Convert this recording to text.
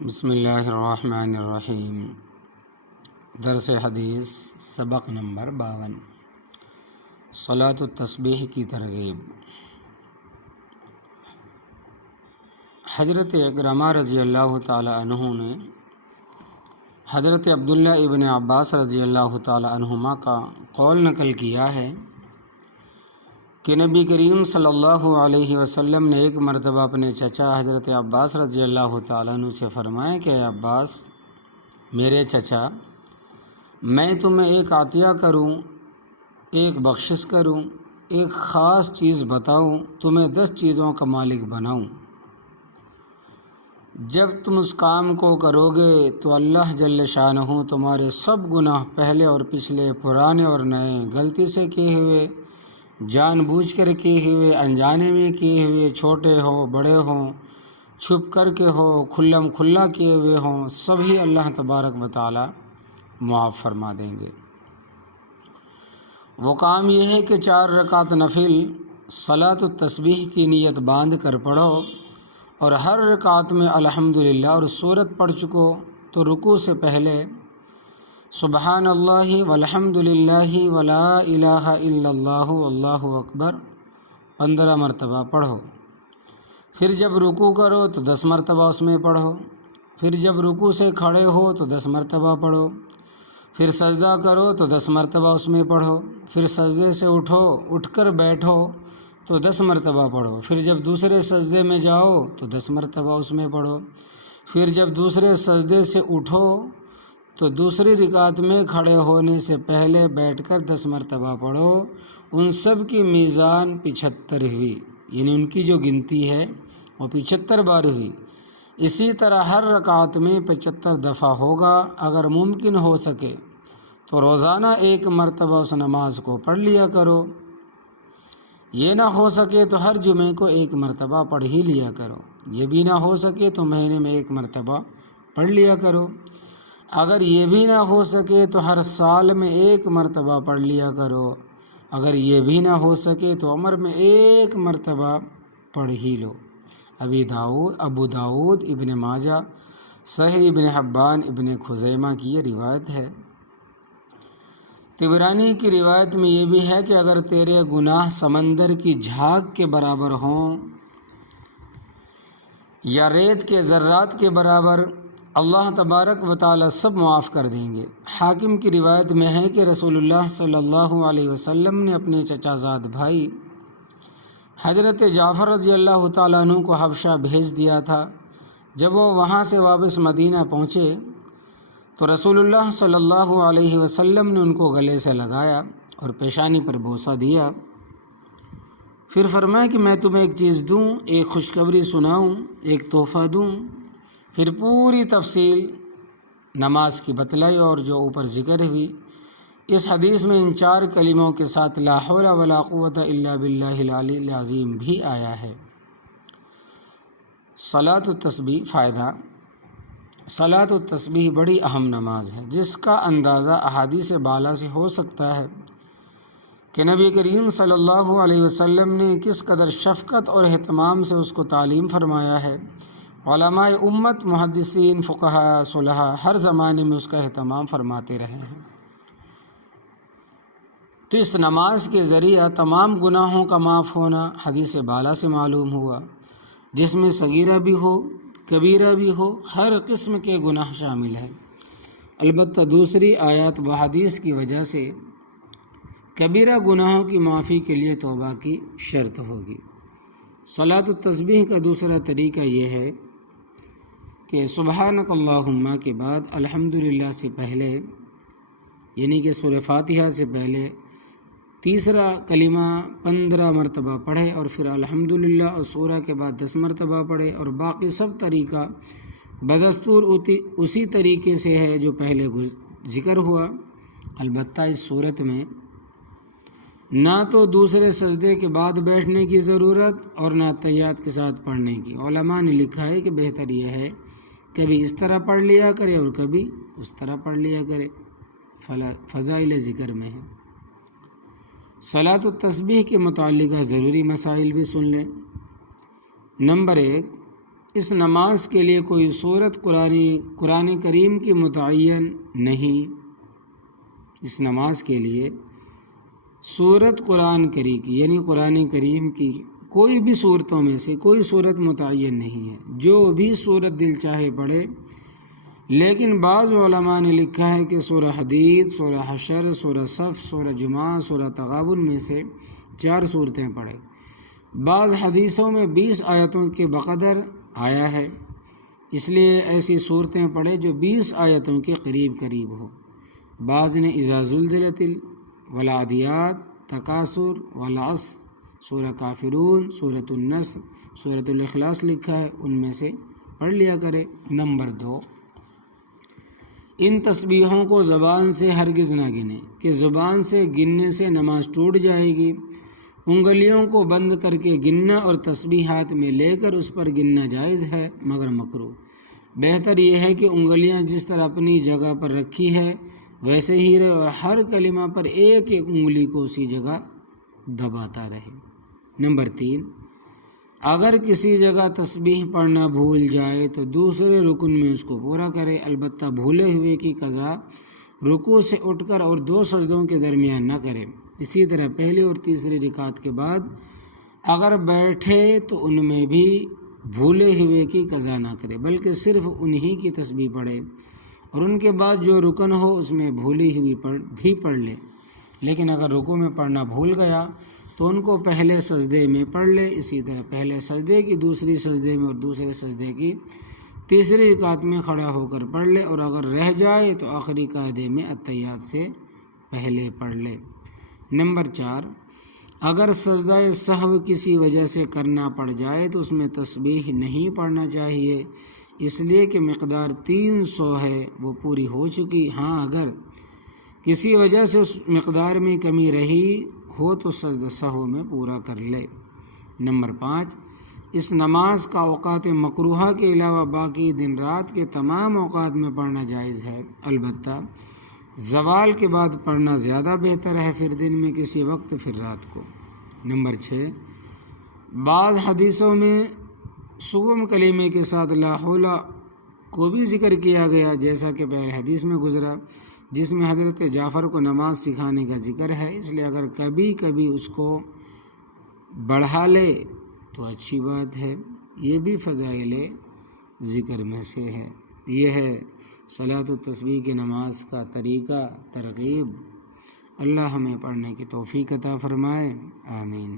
بسم اللہ الرحمن الرحیم۔ درس حدیث سبق نمبر 52، صلاۃ التسبیح کی ترغیب۔ حضرت اکرمہ رضی اللہ تعالی عنہ نے حضرت عبداللہ ابن عباس رضی اللہ تعالی عنہما کا قول نقل کیا ہے کہ نبی کریم صلی اللہ علیہ وسلم نے ایک مرتبہ اپنے چچا حضرت عباس رضی اللہ تعالیٰ عنہ سے فرمایا کہ اے عباس، میرے چچا، میں تمہیں ایک عطیہ کروں، ایک بخشش کروں، ایک خاص چیز بتاؤں، تمہیں 10 چیزوں کا مالک بناؤں۔ جب تم اس کام کو کرو گے تو اللہ جل شانہ تمہارے سب گناہ، پہلے اور پچھلے، پرانے اور نئے، غلطی سے کیے ہوئے، جان بوجھ کر کیے ہوئے، انجانے میں کیے ہوئے، چھوٹے ہو بڑے ہوں، چھپ کر کے ہو، کھلم کھلا کیے ہوئے ہوں، سبھی اللہ تبارک و تعالی معاف فرما دیں گے۔ وہ کام یہ ہے کہ 4 رکعت نفل صلاۃ التسبیح کی نیت باندھ کر پڑھو، اور ہر رکعت میں الحمدللہ اور سورت پڑھ چکو تو رکوع سے پہلے سبحان اللہ والحمد للہ ولا الہ الا اللہ واللہ اکبر 15 مرتبہ پڑھو۔ پھر جب رکوع کرو تو 10 مرتبہ اس میں پڑھو۔ پھر جب رکوع سے کھڑے ہو تو 10 مرتبہ پڑھو۔ پھر سجدہ کرو تو 10 مرتبہ اس میں پڑھو۔ پھر سجدے سے اٹھ کر بیٹھو تو 10 مرتبہ پڑھو۔ پھر جب دوسرے سجدے میں جاؤ تو 10 مرتبہ اس میں پڑھو۔ پھر جب دوسرے سجدے سے اٹھو تو دوسری رکعت میں کھڑے ہونے سے پہلے بیٹھ کر 10 مرتبہ پڑھو۔ ان سب کی میزان 75 ہوئی، یعنی ان کی جو گنتی ہے وہ 75 بار ہوئی۔ اسی طرح ہر رکعت میں 75 دفعہ ہوگا۔ اگر ممکن ہو سکے تو روزانہ 1 مرتبہ اس نماز کو پڑھ لیا کرو۔ یہ نہ ہو سکے تو ہر جمعے کو 1 مرتبہ پڑھ ہی لیا کرو۔ یہ بھی نہ ہو سکے تو مہینے میں 1 مرتبہ پڑھ لیا کرو۔ اگر یہ بھی نہ ہو سکے تو ہر سال میں 1 مرتبہ پڑھ لیا کرو۔ اگر یہ بھی نہ ہو سکے تو عمر میں 1 مرتبہ پڑھ ہی لو۔ ابو داؤد، ابن ماجہ، صحیح ابن حبان، ابن خزیمہ کی یہ روایت ہے۔ طبرانی کی روایت میں یہ بھی ہے کہ اگر تیرے گناہ سمندر کی جھاگ کے برابر ہوں یا ریت کے ذرات کے برابر، اللہ تبارک و تعالی سب معاف کر دیں گے۔ حاکم کی روایت میں ہے کہ رسول اللہ صلی اللہ علیہ وسلم نے اپنے چچا زاد بھائی حضرت جعفر رضی اللہ تعالیٰ عنہ کو حبشہ بھیج دیا تھا۔ جب وہ وہاں سے واپس مدینہ پہنچے تو رسول اللہ صلی اللہ علیہ وسلم نے ان کو گلے سے لگایا اور پیشانی پر بوسہ دیا۔ پھر فرمایا کہ میں تمہیں ایک چیز دوں، ایک خوشخبری سناؤں، ایک تحفہ دوں۔ پھر پوری تفصیل نماز کی بتلائی اور جو اوپر ذکر ہوئی۔ اس حدیث میں ان 4 کلموں کے ساتھ لا حول ولا قوت الا باللہ العلی العظیم بھی آیا ہے۔ صلاۃ التسبیح فائدہ۔ صلاۃ التسبیح بڑی اہم نماز ہے جس کا اندازہ احادیث بالا سے ہو سکتا ہے کہ نبی کریم صلی اللہ علیہ وسلم نے کس قدر شفقت اور اہتمام سے اس کو تعلیم فرمایا ہے۔ علماء امت، محدثین، فقہاء، صلحاء ہر زمانے میں اس کا اہتمام فرماتے رہے ہیں۔ تو اس نماز کے ذریعہ تمام گناہوں کا معاف ہونا حدیث بالا سے معلوم ہوا، جس میں صغیرہ بھی ہو، کبیرہ بھی ہو، ہر قسم کے گناہ شامل ہیں۔ البتہ دوسری آیات و حدیث کی وجہ سے کبیرہ گناہوں کی معافی کے لیے توبہ کی شرط ہوگی۔ صلاۃ التسبیح کا دوسرا طریقہ یہ ہے کہ سبحانک اللہم کے بعد الحمدللہ سے پہلے، یعنی کہ سورہ فاتحہ سے پہلے تیسرا کلمہ 15 مرتبہ پڑھے، اور پھر الحمدللہ اور سورہ کے بعد 10 مرتبہ پڑھے، اور باقی سب طریقہ بدستور اسی طریقے سے ہے جو پہلے ذکر ہوا۔ البتہ اس صورت میں نہ تو دوسرے سجدے کے بعد بیٹھنے کی ضرورت اور نہ تحیات کے ساتھ پڑھنے کی۔ علماء نے لکھا ہے کہ بہتر یہ ہے کبھی اس طرح پڑھ لیا کرے اور کبھی اس طرح پڑھ لیا کرے، فضائل ذکر میں ہے۔ صلاۃ التسبیح کے متعلقہ ضروری مسائل بھی سن لیں۔ نمبر 1، اس نماز کے لیے کوئی صورت قرآن کریم کی متعین نہیں، اس نماز کے لیے صورت قرآن کریم کی یعنی قرآن کریم کی کوئی بھی صورتوں میں سے کوئی صورت متعین نہیں ہے، جو بھی صورت دل چاہے پڑھے۔ لیکن بعض علماء نے لکھا ہے کہ سورہ حدید، سورہ حشر، سورہ صف، سورہ جمعہ، سورہ تغابن میں سے 4 صورتیں پڑھے۔ بعض حدیثوں میں 20 آیتوں کے بقدر آیا ہے، اس لیے ایسی صورتیں پڑھے جو 20 آیتوں کے قریب ہو۔ بعض نے اذا زلزلت والعادیات، تکاثر، والعصر، سورہ کافرون، سورۃ النصر، سورۃ الاخلاص لکھا ہے، ان میں سے پڑھ لیا کرے۔ نمبر 2، ان تسبیحوں کو زبان سے ہرگز نہ گنے کہ زبان سے گننے سے نماز ٹوٹ جائے گی۔ انگلیوں کو بند کر کے گننا اور تسبیح ہاتھ میں لے کر اس پر گننا جائز ہے مگر مکروہ۔ بہتر یہ ہے کہ انگلیاں جس طرح اپنی جگہ پر رکھی ہے ویسے ہی رہے اور ہر کلمہ پر ایک ایک انگلی کو اسی جگہ دباتا رہے۔ نمبر 3، اگر کسی جگہ تسبیح پڑھنا بھول جائے تو دوسرے رکن میں اس کو پورا کرے، البتہ بھولے ہوئے کی قضا رکوع سے اٹھ کر اور 2 سجدوں کے درمیان نہ کرے۔ اسی طرح پہلی اور تیسری رکعت کے بعد اگر بیٹھے تو ان میں بھی بھولے ہوئے کی قضا نہ کرے، بلکہ صرف انہی کی تسبیح پڑھے اور ان کے بعد جو رکن ہو اس میں بھولی ہوئی بھی پڑھ لے۔ لیکن اگر رکوع میں پڑھنا بھول گیا تو ان کو پہلے سجدے میں پڑھ لے، اسی طرح پہلے سجدے کی دوسری سجدے میں اور دوسرے سجدے کی تیسری رکعت میں کھڑا ہو کر پڑھ لے، اور اگر رہ جائے تو آخری قاعدے میں التحیات سے پہلے پڑھ لے۔ نمبر 4، اگر سجدہ سہو کسی وجہ سے کرنا پڑ جائے تو اس میں تسبیح نہیں پڑھنا چاہیے، اس لیے کہ مقدار 300 ہے، وہ پوری ہو چکی۔ ہاں اگر کسی وجہ سے اس مقدار میں کمی رہی ہو تو سجدہ سہو میں پورا کر لے۔ نمبر 5، اس نماز کا اوقات مکروہہ کے علاوہ باقی دن رات کے تمام اوقات میں پڑھنا جائز ہے، البتہ زوال کے بعد پڑھنا زیادہ بہتر ہے، پھر دن میں کسی وقت، پھر رات کو۔ نمبر 6، بعض حدیثوں میں سگم کلمے کے ساتھ لا حول کو بھی ذکر کیا گیا، جیسا کہ پہلے حدیث میں گزرا جس میں حضرت جعفر کو نماز سکھانے کا ذکر ہے، اس لیے اگر کبھی کبھی اس کو بڑھا لے تو اچھی بات ہے، یہ بھی فضائل ذکر میں سے ہے۔ یہ ہے صلاۃ التسبیح کی نماز کا طریقہ، ترغیب۔ اللہ ہمیں پڑھنے کی توفیق عطا فرمائے، آمین۔